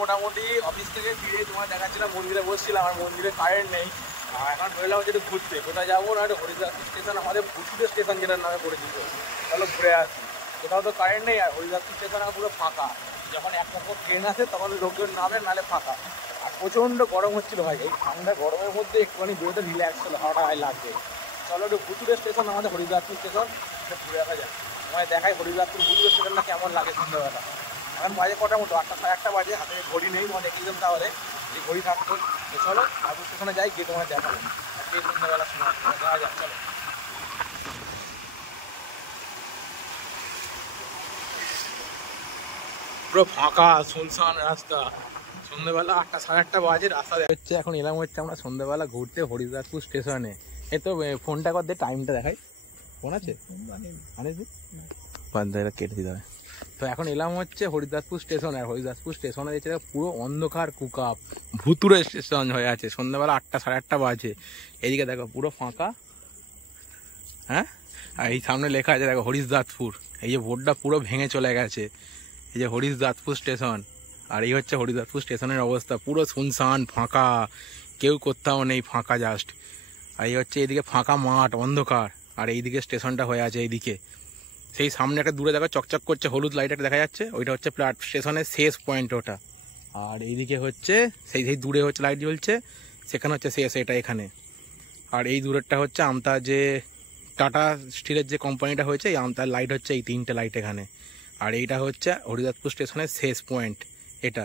মোটামুটি অফিস থেকে ফিরে তোমার দেখাচ্ছিলাম মন্দিরে বসছিলাম, আর মন্দিরে কারেন্ট নেই। এখন বেরোলাম হচ্ছে একটু ঘুরতে, কোথায় যাবো না, একটু হরিদ্বার স্টেশন, আমাদের ভুতুরে স্টেশন যেটার নামে পরিচিত, চলো ঘুরে আসি। কোথাও তো কারেন্ট নেই, আর হরিদ্বার স্টেশন পুরো ফাঁকা। যখন এক পক্ষ ট্রেন আসে তখন লোকজন নামে, নালে ফাঁকা। আর প্রচণ্ড গরম হচ্ছিলো ভাই, এই ঠান্ডা গরমের মধ্যে একটুখানি বেরোতে রিল্যাক্স হলো, হাওয়াটা লাগবে। চলো একটু ভুতুরে স্টেশন, আমাদের হরিদ্বারপুর স্টেশন, ঘুরে আসা যায়। তোমায় দেখাই হরিদ্বারপুর ভুতুরে স্টেশনটা কেমন লাগে সন্ধ্যাবেলা। এখন বাজে কটার মতো, 8টা সাড়ে 8টা বাজে, হাতে ঘড়ি নেই, তোমার দেখিয়ে দিলাম তাহলে এই ঘড়ি থাকতো। তো চলো ঠাকুর স্টেশনে যাই, গিয়ে তোমার দেখাবো আজকে সন্ধ্যাবেলার সময় যাওয়া যাক। চলো পুরো ফাঁকা শুনশান রাস্তা, সন্ধ্যাবেলা 8টা সাড়ে 8টা বাজে, রাস্তা হচ্ছে। এখন এলাম হচ্ছে আমরা সন্ধ্যাবেলা ঘুরতে হরিদ্বারপুর স্টেশনে। এ তো ফোনটা কর দে, টাইমটা দেখাই। ফোন আছে কেটে দিতে হবে। তো এখন এলাম হচ্ছে হরিদ্বারপুর স্টেশন, আর হরিদ্বারপুর স্টেশনে দেখছে পুরো অন্ধকার কুকাপ, ভুতুরে স্টেশন হয়ে আছে। সন্ধ্যাবেলা 8টা সাড়ে 8টা বাজে, এদিকে দেখো পুরো ফাঁকা। হ্যাঁ, আর এই সামনে লেখা আছে দেখো হরিদ্বারপুর, এই যে বোর্ডটা পুরো ভেঙে চলে গেছে, এই যে হরিদ্বারপুর স্টেশন। আর এই হচ্ছে হরিদ্বারপুর স্টেশনের অবস্থা, পুরো শুনশান ফাঁকা, কেউ কোথাও নেই, ফাঁকা জাস্ট। আর এই হচ্ছে এইদিকে ফাঁকা মাঠ, অন্ধকার। আর এইদিকে স্টেশনটা হয়ে আছে এইদিকে, সেই সামনে একটা দূরে দেখো চকচক করছে হলুদ লাইট একটা দেখা যাচ্ছে, ওইটা হচ্ছে স্টেশনের শেষ পয়েন্ট ওটা। আর এইদিকে হচ্ছে সেই সেই দূরে হচ্ছে লাইট জ্বলছে, সেখানে হচ্ছে শেষ এটা এখানে। আর এই দূরেরটা হচ্ছে আমতা, যে টাটা স্টিলের যে কোম্পানিটা হয়েছে, এই আমতার লাইট হচ্ছে এই 3টে লাইট এখানে। আর এইটা হচ্ছে হরিদ্বারপুর স্টেশনের শেষ পয়েন্ট এটা।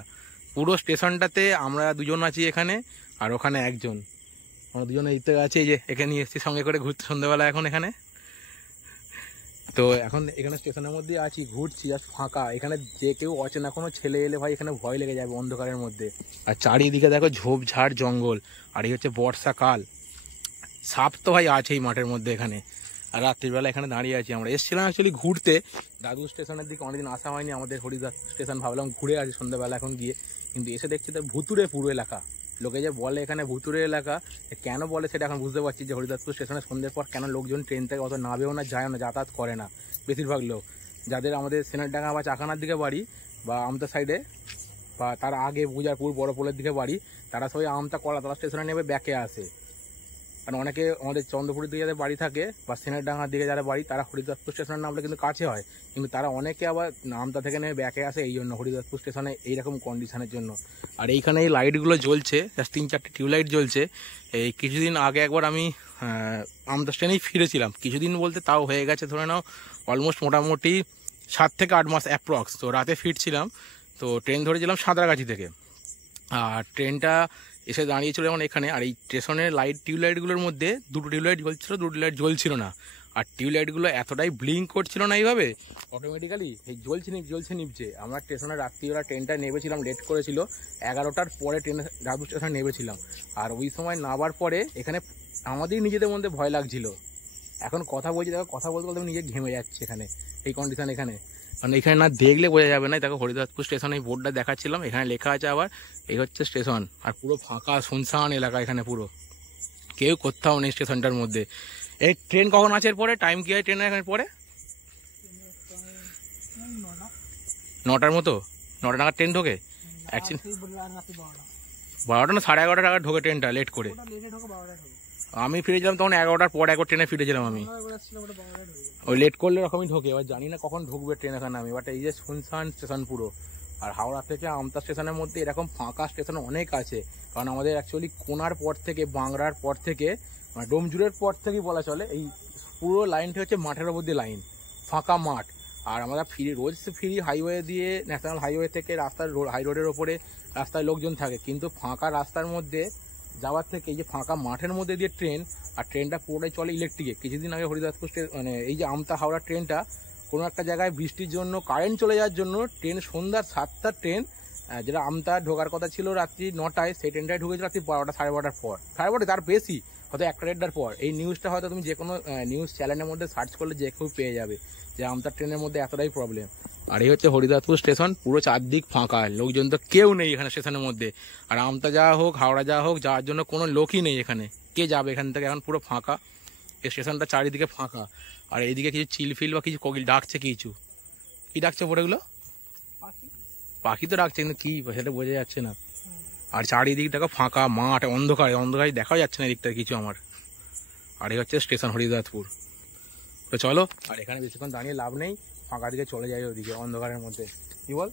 পুরো স্টেশনটাতে আমরা দুজন আছি এখানে, আর ওখানে একজন, আমরা দুজন এইতে আছি, এই যে এখানে নিয়ে এসেছি সঙ্গে করে ঘুরতে সন্ধ্যাবেলা এখন এখানে। তো এখন এখানে স্টেশনের মধ্যে আছি, ঘুরছি, আর ফাঁকা। এখানে যে কেউ অচেনা কোনো ছেলে এলে ভাই এখানে ভয় লেগে যাবে অন্ধকারের মধ্যে। আর চারিদিকে দেখো ঝোপঝাড় জঙ্গল, আর এই হচ্ছে বর্ষাকাল, সাপ তো ভাই আছেই মাঠের মধ্যে এখানে। আর রাত্রিবেলা এখানে দাঁড়িয়ে আছি, আমরা এসেছিলাম অ্যাকচুয়ালি ঘুরতে দাদু স্টেশনের দিকে, অনেকদিন আসা হয়নি আমাদের হরিদ্বার স্টেশন, ভাবলাম ঘুরে আসি সন্ধ্যাবেলা এখন গিয়ে। কিন্তু এসে দেখছি তো ভুতুরে পুরো এলাকা। লোকে যে বলে এখানে ভুতুরে এলাকা, কেন বলে সেটা এখন বুঝতে পারছি, যে হরিদ্বারপুর স্টেশনে সন্ধ্যের পর কেন লোকজন ট্রেন থেকে অত নামেও না, যায় না, যাতায়াত করে না বেশিরভাগ লোক। যাদের আমাদের সেনারডাঙ্গা বা চাকানার দিকে বাড়ি, বা আমতা সাইডে, বা তার আগে বুজারপুর বড় পোলের দিকে বাড়ি, তারা সবাই আমতা কলাতলা স্টেশনে নেবে ব্যাকে আসে। কারণ অনেকে আমাদের চন্দ্রপুরের দিকে যাদের বাড়ি থাকে, বা সেনারডাঙ্গার দিকে যারা বাড়ি, তারা হরিদ্বারপুর স্টেশনের নামটা কিন্তু কাছে হয়, কিন্তু তারা অনেকে আবার আমতা থেকে নেমে ব্যাকে আসে, এই জন্য হরিদ্বারপুর স্টেশনে এইরকম কন্ডিশনের জন্য। আর এইখানে এই লাইটগুলো জ্বলছে, জাস্ট 3-4টে টিউবলাইট জ্বলছে। এই কিছুদিন আগে একবার আমি আমতা স্টেশনেই ফিরেছিলাম, কিছুদিন বলতে তাও হয়ে গেছে ধরে নাও অলমোস্ট মোটামুটি 7 থেকে 8 মাস অ্যাপ্রক্স। তো রাতে ফিরছিলাম, তো ট্রেন ধরেছিলাম সাঁতরাগাছি থেকে। আর ট্রেনটা এসে দাঁড়িয়েছিল যেমন এখানে, আর এই স্টেশনের লাইট টিউবলাইটগুলোর মধ্যে 2টো টিউবলাইট জ্বলছিল, 2টো লাইট জ্বলছিল না। আর টিউবলাইটগুলো এতটাই ব্লিঙ্ক করছিল না এইভাবে, অটোমেটিক্যালি এই জ্বলছে নিভছে। আমরা স্টেশনে রাত্রিবেলা ট্রেনটা নেমেছিলাম, লেট করেছিল, 11টার পরে ট্রেনে রাজপুর স্টেশনে নেমেছিলাম। আর ওই সময় নামার পরে এখানে আমাদেরই নিজেদের মধ্যে ভয় লাগছিল। এখন কথা বলছি, দেখো কথা বলতে বলতে নিজে ঘেমে যাচ্ছে এখানে, এই কন্ডিশন এখানে। কারণ এখানে না দেখলে বোঝা যাবে না। দেখো হরিদ্বারপুর স্টেশন, এই বোর্ডটা দেখাচ্ছিলাম, এখানে লেখা আছে আবার এই হচ্ছে স্টেশন। আর পুরো ফাঁকা শুনশান এলাকা এখানে, পুরো কেউ কোথাও নেই স্টেশনটার মধ্যে। এই ট্রেন কখন আছে এরপরে, টাইম কি হয় ট্রেনের এখানে পরে? 9টার মতো, 9টা নাগাদ ট্রেন ঢোকে। 12টা না 11:30 টাকা ঢোকে ট্রেনটা, লেট করে। আমি ফিরেছিলাম তখন 11টার পর একবার ট্রেনে ফিরেছিলাম আমি, ওই লেট করলে রকমই ঢোকে। এবার জানি না কখন ঢুকবে ট্রেন এখানে আমি, বাট এই যে শুনশান স্টেশন পুরো। আর হাওড়া থেকে আমতা স্টেশনের মধ্যে এরকম ফাঁকা স্টেশন অনেক আছে, কারণ আমাদের অ্যাকচুয়ালি কোনার পর থেকে, বাংলার পর থেকে, মানে ডোমজুরের পর থেকেই বলা চলে, এই পুরো লাইনটা হচ্ছে মাঠের ওপর দিয়ে লাইন, ফাঁকা মাঠ। আর আমরা রোজ ফ্রি হাইওয়ে দিয়ে, ন্যাশনাল হাইওয়ে থেকে রাস্তার হাই রোডের ওপরে রাস্তায় লোকজন থাকে, কিন্তু ফাঁকা রাস্তার মধ্যে যাওয়ার থেকে এই যে ফাঁকা মাঠের মধ্যে দিয়ে ট্রেন, আর ট্রেনটা পুরোটাই চলে ইলেকট্রিকে। কিছুদিন আগে হরিদ্বারপুর মানে এই যে আমতা হাওড়া ট্রেনটা, কোনো একটা জায়গায় বৃষ্টির জন্য কারেন্ট চলে যাওয়ার জন্য ট্রেন সন্ধ্যা 7টার ট্রেন, যেটা আমতা ঢোকার কথা ছিল রাত্রি 9টায়, সেই ট্রেনটায় ঢুকেছিল রাত্রি 12টা সাড়ে 12টার পর, সাড়ে 12টা তার বেশি, হয়তো 1-1:30টার পর। এই নিউজটা হয়তো তুমি যে কোনো নিউজ চ্যানেলের মধ্যে সার্চ করলে যে কেউ পেয়ে যাবে, যে আমতার ট্রেনের মধ্যে এতটাই প্রবলেম। আর এই হচ্ছে হরিদ্বারপুর স্টেশন, পুরো চারদিক ফাঁকা, লোকজন তো কেউ নেই এখানে স্টেশনের মধ্যে। আর আমতা যাওয়া হোক, হাওড়া যাওয়া হোক, যাওয়ার জন্য কোনো লোকই নেই এখানে, কে যাবে এখান থেকে, এখন পুরো ফাঁকা। এই স্টেশনটা চারিদিকে ফাঁকা। আর এইদিকে কিছু চিলফিল বা কিছু কোকিল ডাকছে, কিছু কি ডাকছে পরে এগুলো? পাখি তো ডাকছে কিন্তু কি সেটা বোঝা যাচ্ছে না। আর চারিদিক দেখো ফাঁকা মাঠ, অন্ধকারে অন্ধকারে দেখাও যাচ্ছে না এদিকটা কিছু আমার। আর এই হচ্ছে স্টেশন হরিদাসপুর। তো চলো, আর এখানে বেশিক্ষণ দাঁড়িয়ে লাভ নেই, ফাঁকা দিকে চলে যাই ওদিকে অন্ধকারের মধ্যে, কি বল?